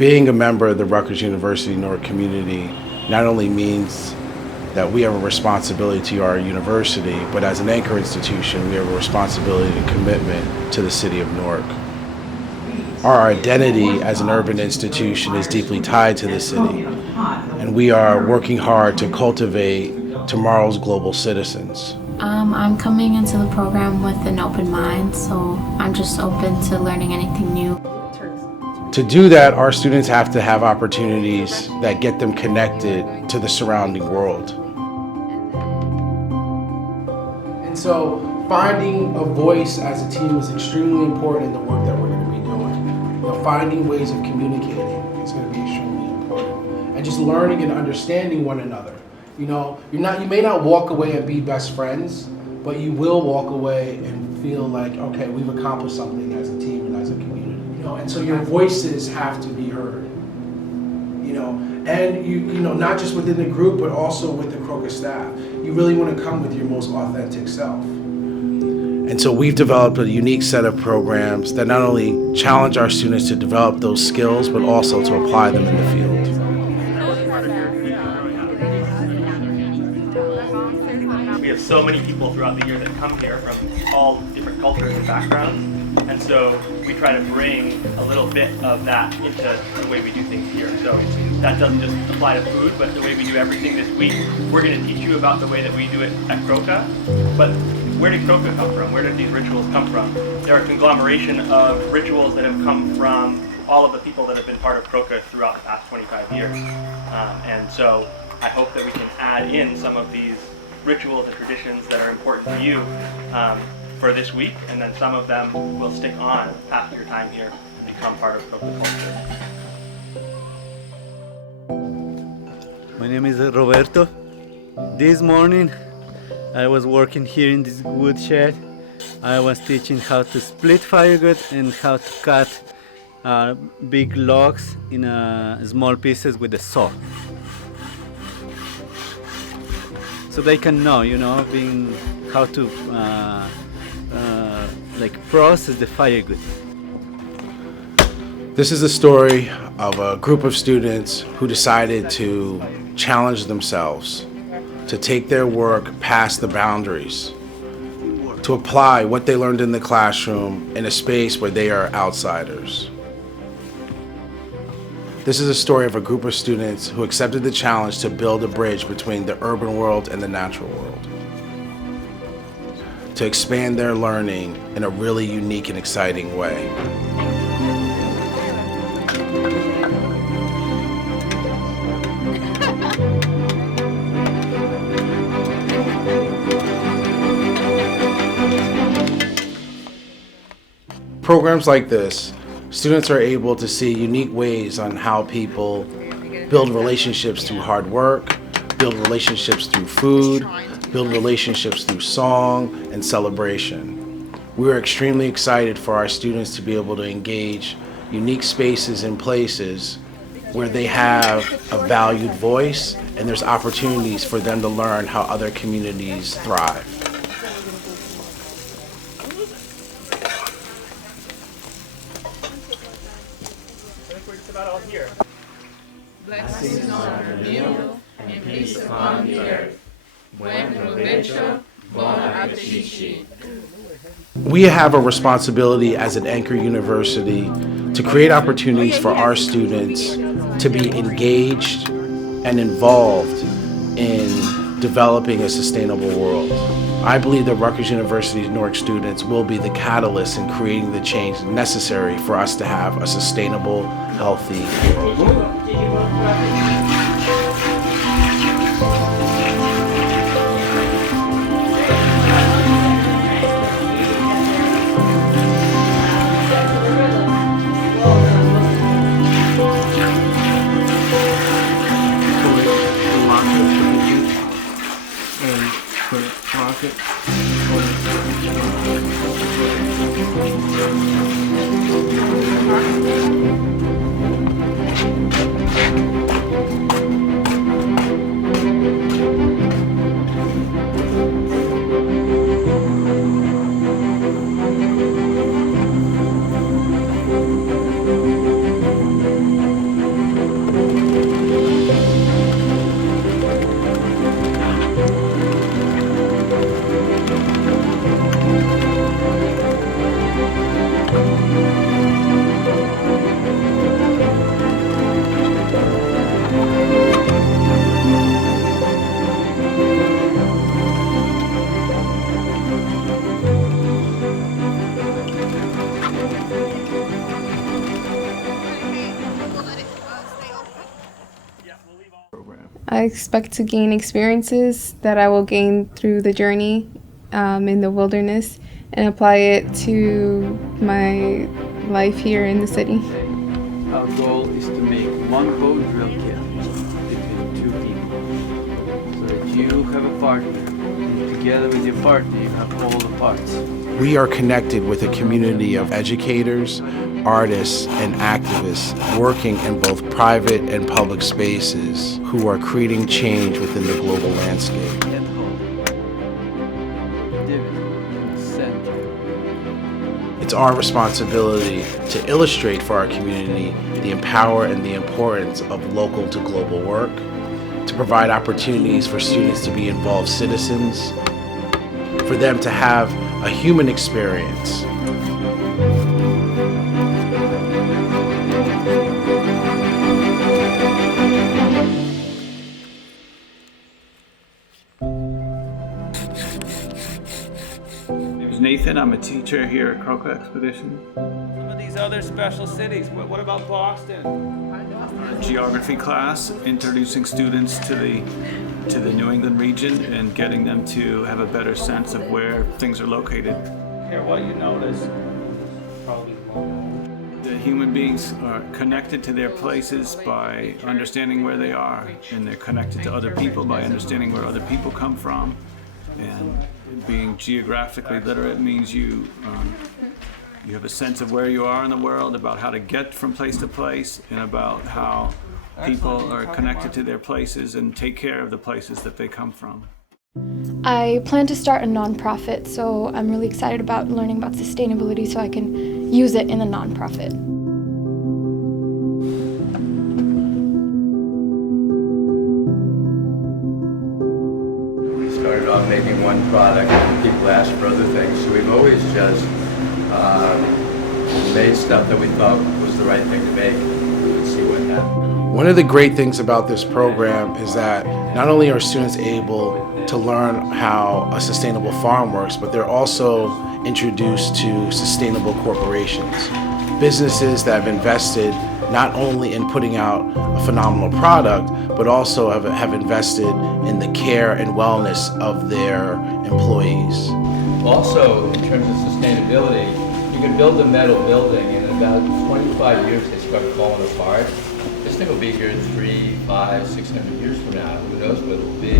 Being a member of the Rutgers University Newark community not only means that we have a responsibility to our university, but as an anchor institution, we have a responsibility and commitment to the city of Newark. Our identity as an urban institution is deeply tied to the city, and we are working hard to cultivate tomorrow's global citizens. I'm coming into the program with an open mind, so I'm just open to learning anything new. To do that, our students have to have opportunities that get them connected to the surrounding world. And so finding a voice as a team is extremely important in the work that we're going to be doing. Finding ways of communicating is going to be extremely important. And just learning and understanding one another. You may not walk away and be best friends, but you will walk away and feel like, okay, we've accomplished something as a team and as a community. And so your voices have to be heard. And not just within the group, but also with the Kroka staff. You really want to come with your most authentic self. And so we've developed a unique set of programs that not only challenge our students to develop those skills, but also to apply them in the field. We have so many people throughout the year that come here from all different cultures and backgrounds, and so we try to bring a little bit of that into the way we do things here. So that doesn't just apply to food, but the way we do everything this week. We're going to teach you about the way that we do it at Kroka, but where did Kroka come from? Where did these rituals come from? They're a conglomeration of rituals that have come from all of the people that have been part of Kroka throughout the past 25 years. And so I hope that we can add in some of these rituals and traditions that are important to you for this week, and then some of them will stick on past your time here and become part of Kroka culture. My name is Roberto. This morning I was working here in this wood shed. I was teaching how to split firewood and how to cut big logs in small pieces with a saw. So they can know, how to process the firewood. This is the story of a group of students who decided to challenge themselves, to take their work past the boundaries, to apply what they learned in the classroom in a space where they are outsiders. This is a story of a group of students who accepted the challenge to build a bridge between the urban world and the natural world, to expand their learning in a really unique and exciting way. Programs like this, students are able to see unique ways on how people build relationships through hard work, build relationships through food, build relationships through song and celebration. We're extremely excited for our students to be able to engage unique spaces and places where they have a valued voice, and there's opportunities for them to learn how other communities thrive. Blessings on you and peace upon the earth. Buen provecho, bon appetit. We have a responsibility as an anchor university to create opportunities for our students to be engaged and involved in developing a sustainable world. I believe that Rutgers University's Newark students will be the catalyst in creating the change necessary for us to have a sustainable, healthy world. I expect to gain experiences that I will gain through the journey in the wilderness and apply it to my life here in the city. Our goal is to make one bow drill kit between two people, so that you have a partner, and together with your partner you have all the parts. We are connected with a community of educators, artists, and activists working in both private and public spaces who are creating change within the global landscape. Get home. Divot in the center. It's our responsibility to illustrate for our community the power and the importance of local to global work, to provide opportunities for students to be involved citizens, for them to have a human experience. My name is Nathan. I'm a teacher here at Kroka Expedition. Some of these other special cities, what about Boston? Our geography class, introducing students to the New England region and getting them to have a better sense of where things are located. Here, what you notice? The human beings are connected to their places by understanding where they are, and they're connected to other people by understanding where other people come from. And being geographically literate means you have a sense of where you are in the world, about how to get from place to place, and about how people are connected to their places and take care of the places that they come from. I plan to start a nonprofit, so I'm really excited about learning about sustainability so I can use it in a nonprofit. We started off making one product and people asked for other things, so we've always just made stuff that we thought was the right thing to make and see what happened. One of the great things about this program is that not only are students able to learn how a sustainable farm works, but they're also introduced to sustainable corporations, businesses that have invested not only in putting out a phenomenal product, but also have invested in the care and wellness of their employees. Also, in terms of sustainability, you can build a metal building and in about 25 years they start falling apart. This thing will be here 300, 500, 600 years from now. Who knows what it will be.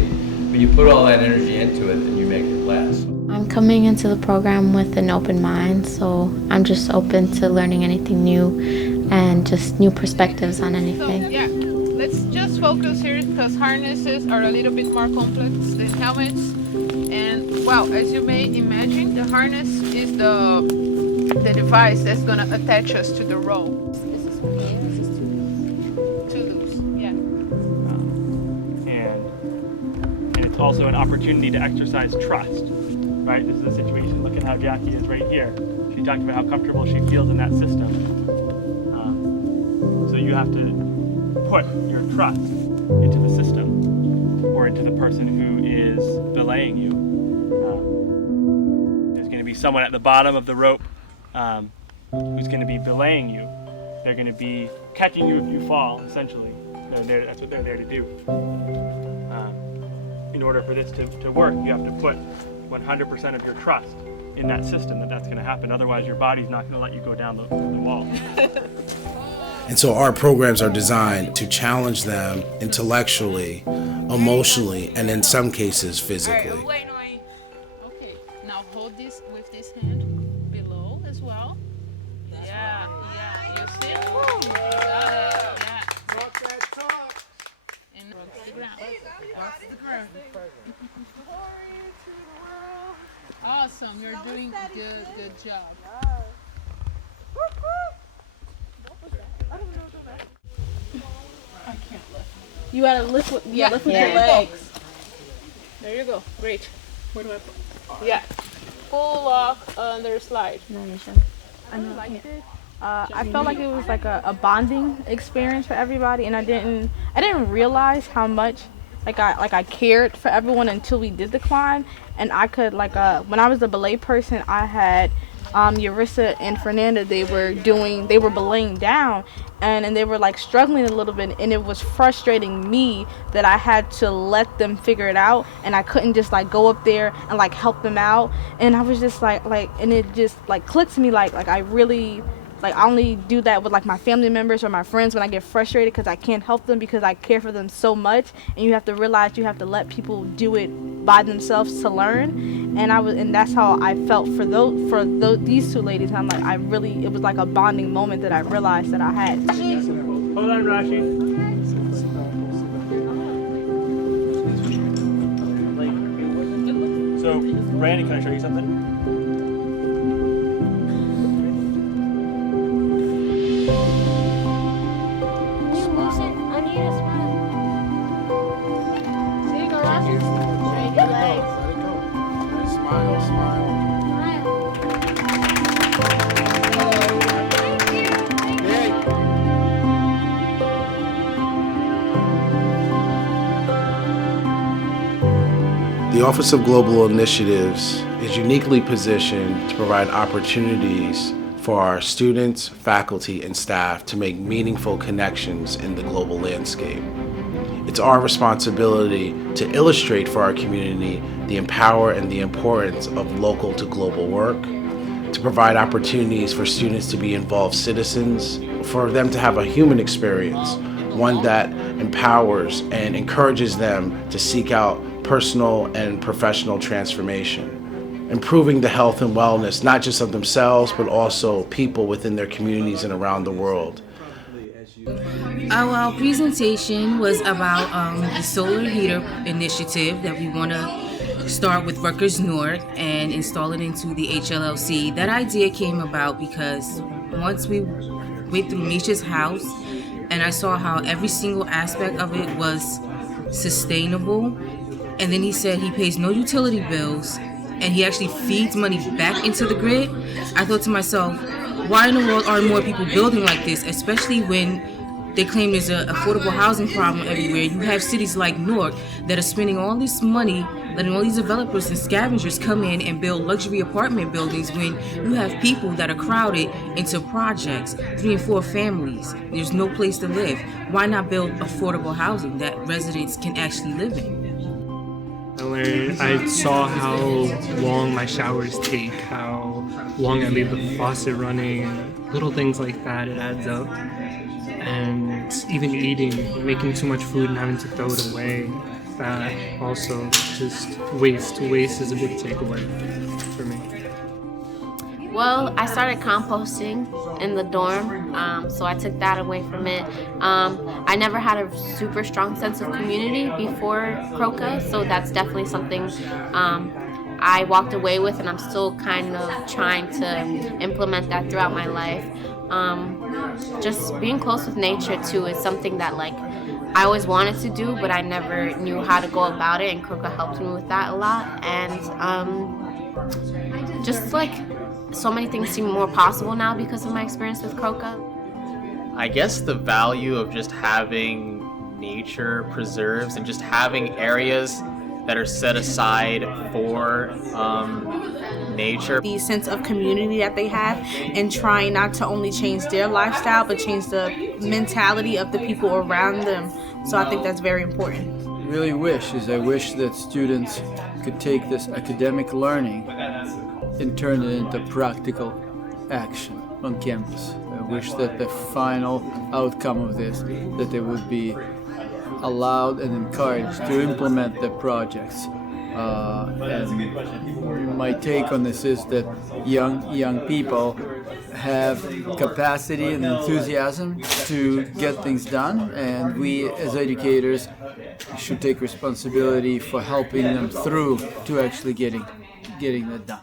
But you put all that energy into it and you make it last. I'm coming into the program with an open mind, so I'm just open to learning anything new and just new perspectives on anything. So, yeah, let's just focus here because harnesses are a little bit more complex than helmets. And well, as you may imagine, the harness is the device that's going to attach us to the rope. This is from here, this is too loose. Yeah. And it's also an opportunity to exercise trust, right? This is a situation. Look at how Jackie is right here. She talked about how comfortable she feels in that system. So you have to put your trust into the system or into the person who is belaying you. There's going to be someone at the bottom of the rope who's going to be belaying you. They're going to be catching you if you fall, essentially. That's what they're there to do. In order for this to work, you have to put 100% of your trust in that system that's going to happen. Otherwise, your body's not going to let you go down the wall. And so our programs are designed to challenge them intellectually, emotionally, and in some cases physically. Okay, now hold this with this hand below as well. Yeah, you see? Woo, you got it, yeah. Talk that talk. And rub the ground. Off the ground. Awesome, you're doing good job. I can't lift. You gotta lift with, lift with your legs. There you go. Great. Where do I put? Yeah. Full lock under slide. I felt like it was like a bonding experience for everybody, and I didn't realize how much I cared for everyone until we did the climb. And I could when I was the belay person, I had Yarissa and Fernanda, they were belaying down, and they were like struggling a little bit, and it was frustrating me that I had to let them figure it out, and I couldn't just like go up there and like help them out. And I was just like and it just like clicked to me like I really like I only do that with like my family members or my friends when I get frustrated because I can't help them because I care for them so much. And you have to realize you have to let people do it by themselves to learn. And that's how I felt for these two ladies. I'm like it was like a bonding moment that I realized that I had. Hold on, Rashi. So, Randy, can I show you something? The Office of Global Initiatives is uniquely positioned to provide opportunities for our students, faculty, and staff to make meaningful connections in the global landscape. It's our responsibility to illustrate for our community the power and the importance of local to global work, to provide opportunities for students to be involved citizens, for them to have a human experience, one that empowers and encourages them to seek out personal and professional transformation, improving the health and wellness not just of themselves but also people within their communities and around the world. Our presentation was about the solar heater initiative that we want to start with Rutgers North and install it into the HLLC. That idea came about because once we went through Misha's house and I saw how every single aspect of it was sustainable. And then he said he pays no utility bills and he actually feeds money back into the grid. I thought to myself, why in the world aren't more people building like this, especially when they claim there's an affordable housing problem everywhere. You have cities like Newark that are spending all this money, letting all these developers and scavengers come in and build luxury apartment buildings when you have people that are crowded into projects, 3 and 4 families. There's no place to live. Why not build affordable housing that residents can actually live in? I saw how long my showers take, how long I leave the faucet running, little things like that, it adds up. And even eating, making too much food and having to throw it away, that also just waste. Waste is a big takeaway for me. Well, I started composting in the dorm, so I took that away from it. I never had a super strong sense of community before Kroka, so that's definitely something I walked away with, and I'm still kind of trying to implement that throughout my life. Just being close with nature too is something that I always wanted to do, but I never knew how to go about it, and Kroka helped me with that a lot. And just so many things seem more possible now because of my experience with Kroka. I guess the value of just having nature preserves and just having areas that are set aside for nature. The sense of community that they have and trying not to only change their lifestyle but change the mentality of the people around them. So I think that's very important. I wish that students could take this academic learning and turn it into practical action on campus. I wish that the final outcome of this, that they would be allowed and encouraged to implement the projects. And my take on this is that young people have capacity and enthusiasm to get things done, and we as educators should take responsibility for helping them through to actually getting that done.